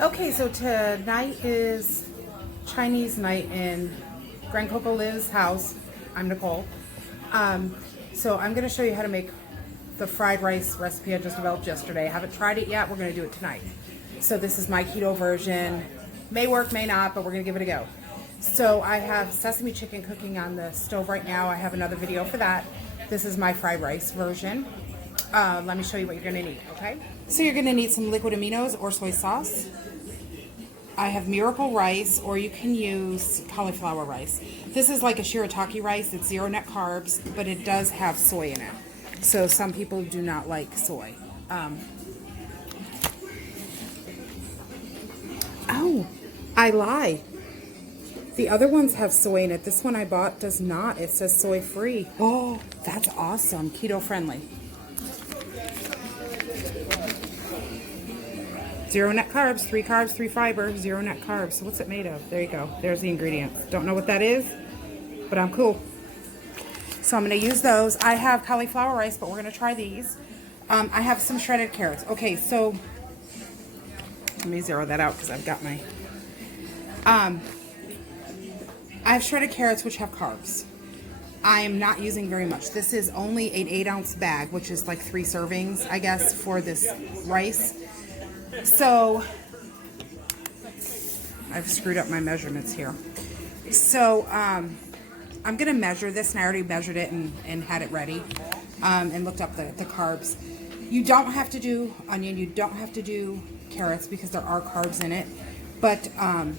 Okay, so tonight is Chinese night in Grand Coco Liv's house. I'm Nicole. So I'm going to show you how to make the fried rice recipe I just developed yesterday. I haven't tried it yet. We're going to do it tonight. So this is my keto version. May work, may not, but we're going to give it a go. So I have sesame chicken cooking on the stove right now. I have another video for that. This is my fried rice version. Let me show you what you're going to need, okay? So you're going to need some liquid aminos or soy sauce. I have Miracle rice, or you can use cauliflower rice. This is like a shirataki rice. It's zero net carbs, but it does have soy in it. So some people do not like soy. Oh, I lie. The other ones have soy in it. This one I bought does not. It says soy free. Oh, that's awesome. Keto friendly. Zero net carbs, 3 fiber, zero net carbs. So what's it made of? There you go. There's the ingredients. Don't know what that is, but I'm cool. So I'm going to use those. I have cauliflower rice, but we're going to try these. I have some shredded carrots. Okay, so let me zero that out because I've got my... I have shredded carrots, which have carbs. I am not using very much. This is only an 8-ounce bag, which is like 3 servings, I guess, for this rice. So, I've screwed up my measurements here. So, I'm going to measure this, and I already measured it and had it ready, and looked up the carbs. You don't have to do onion, you don't have to do carrots because there are carbs in it, but I'm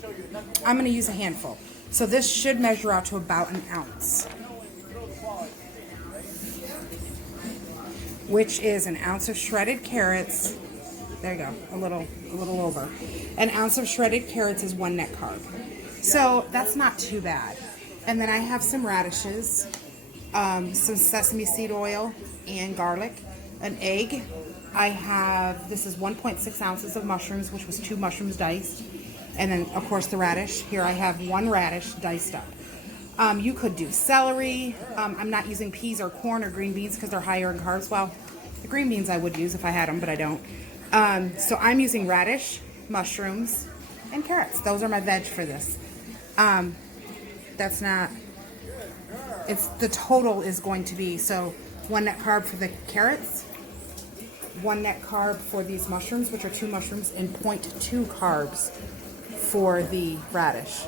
going to use a handful. So this should measure out to about an ounce, which is an ounce of shredded carrots. There you go, a little over. An ounce of shredded carrots is 1 net carb. So that's not too bad. And then I have some radishes, some sesame seed oil and garlic, an egg. I have, this is 1.6 ounces of mushrooms, which was 2 mushrooms diced. And then of course the radish. Here I have 1 radish diced up. You could do celery. I'm not using peas or corn or green beans because they're higher in carbs. Well, the green beans I would use if I had them, but I don't. So I'm using radish, mushrooms, and carrots. Those are my veg for this. That's not, it's, the total is going to be, so 1 net carb for the carrots, 1 net carb for these mushrooms, which are 2 mushrooms, and 0.2 carbs for the radish.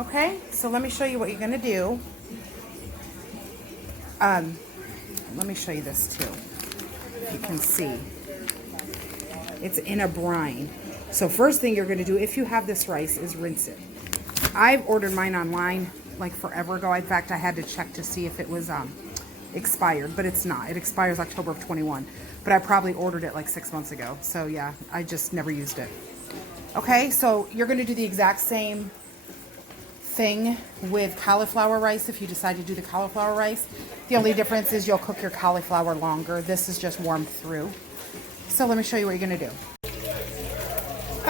Okay, so let me show you what you're going to do. Let me show you this too, if you can see. It's in a brine. So first thing you're going to do, if you have this rice, is rinse it. I've ordered mine online like forever ago. In fact, I had to check to see if it was expired, but it's not. It expires October of 21. But I probably ordered it like 6 months ago. So yeah, I just never used it. Okay, so you're going to do the exact same thing with cauliflower rice if you decide to do the cauliflower rice. The only difference is you'll cook your cauliflower longer. This is just warmed through. So let me show you what you're going to do.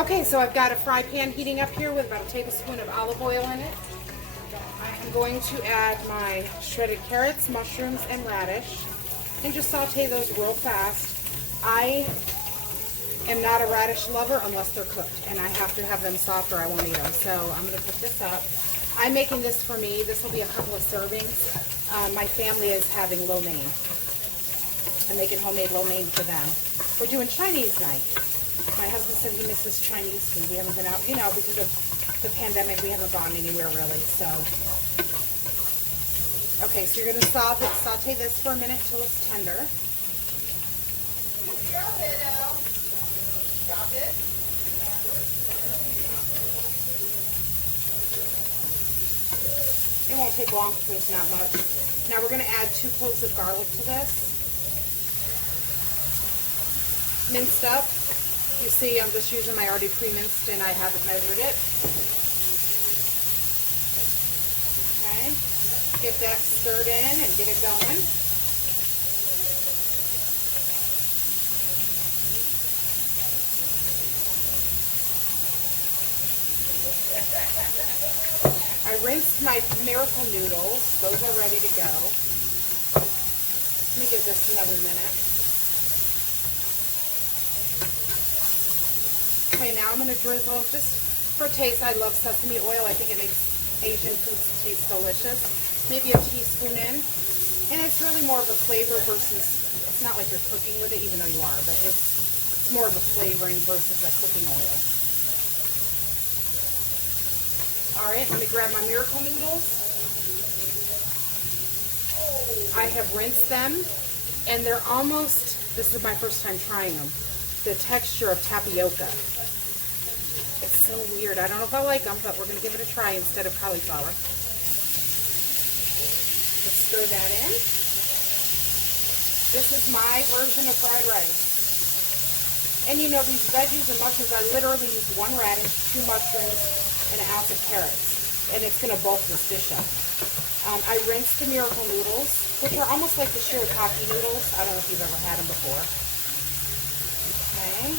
Okay, so I've got a fry pan heating up here with about a tablespoon of olive oil in it. I'm going to add my shredded carrots, mushrooms, and radish, and just saute those real fast. I am not a radish lover unless they're cooked, and I have to have them soft or I won't eat them. So I'm going to cook this up. I'm making this for me. This will be a couple of servings. My family is having lo mein. I'm making homemade lo mein for them. We're doing Chinese night. My husband said he misses Chinese food. We haven't been out, you know, because of the pandemic, we haven't gone anywhere really, so. Okay, so you're going to saute this for a minute till it's tender. Drop it. It won't take long because there's not much. Now we're going to add 2 cloves of garlic to this. Minced up. You see, I'm just using my already pre-minced and I haven't measured it. Okay. Get that stirred in and get it going. I rinsed my Miracle noodles. Those are ready to go. Let me give this another minute. Okay, now I'm going to drizzle, just for taste, I love sesame oil. I think it makes Asian food taste delicious. Maybe a teaspoon in. And it's really more of a flavor versus, it's not like you're cooking with it, even though you are, but it's more of a flavoring versus a cooking oil. All right, let me grab my miracle noodles. I have rinsed them, and they're almost, this is my first time trying them, the texture of tapioca. It's so weird. I don't know if I like them, but we're going to give it a try instead of cauliflower. Let's stir that in. This is my version of fried rice. And you know, these veggies and mushrooms, I literally use 1 radish, 2 mushrooms, and 1 ounce of carrots. And it's going to bulk this dish up. I rinsed the miracle noodles, which are almost like the shirataki noodles. I don't know if you've ever had them before. Okay.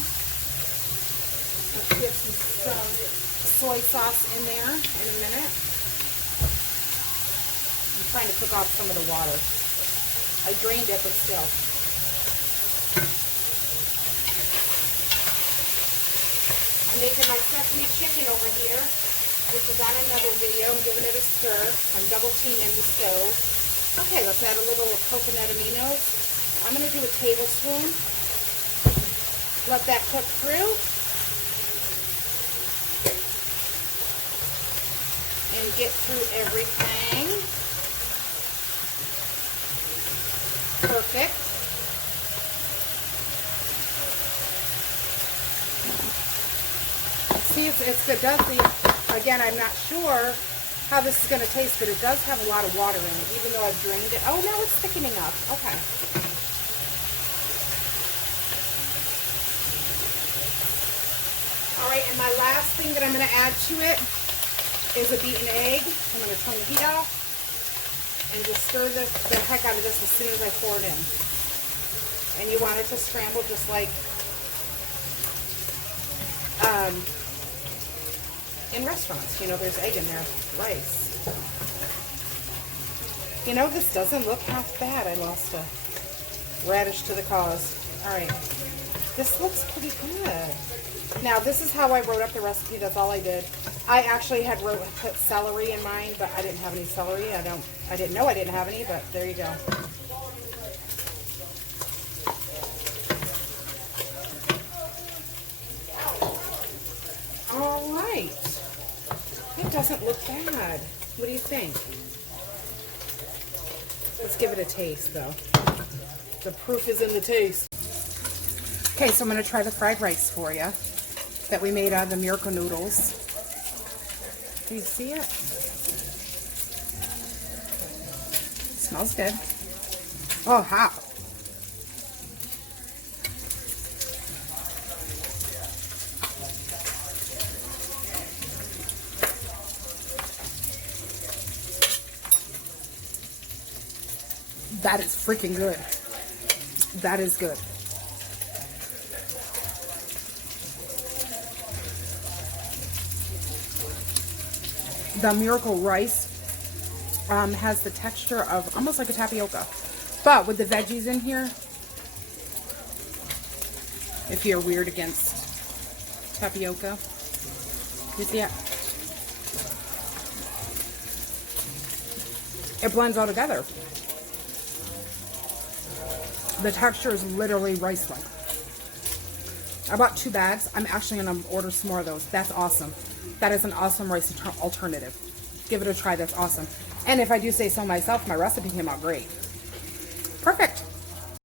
Let's get some soy sauce in there in a minute. I'm trying to cook off some of the water. I drained it, but still. I'm making my sesame chicken over here, which is on another video. I'm giving it a stir. I'm double teaming the stove. Okay, let's add a little coconut aminos. I'm going to do a tablespoon. Let that cook through. And get through everything. Perfect. See, it's good. Again, I'm not sure how this is going to taste, but it does have a lot of water in it, even though I've drained it. Oh, now it's thickening up. Okay. All right, and my last thing that I'm going to add to it is a beaten egg. I'm going to turn the heat off and just stir the heck out of this as soon as I pour it in. And you want it to scramble just like in restaurants. You know, there's egg in there, rice. You know, this doesn't look half bad. I lost a radish to the cause. All right, this looks pretty good. Now, this is how I wrote up the recipe. That's all I did. I actually had put celery in mine, but I didn't have any celery. I didn't know I didn't have any, but there you go. All right. It doesn't look bad. What do you think? Let's give it a taste, though. The proof is in the taste. Okay, so I'm going to try the fried rice for you that we made out of the miracle noodles. Do you see it? Smells good. Oh, hot. That is freaking good. That is good. The miracle rice has the texture of almost like a tapioca, but with the veggies in here, if you're weird against tapioca, you see it? It blends all together. The texture is literally rice-like. I bought 2 bags. I'm actually going to order some more of those. That's awesome. That is an awesome rice alternative. Give it a try. That's awesome. And if I do say so myself, my recipe came out great. Perfect.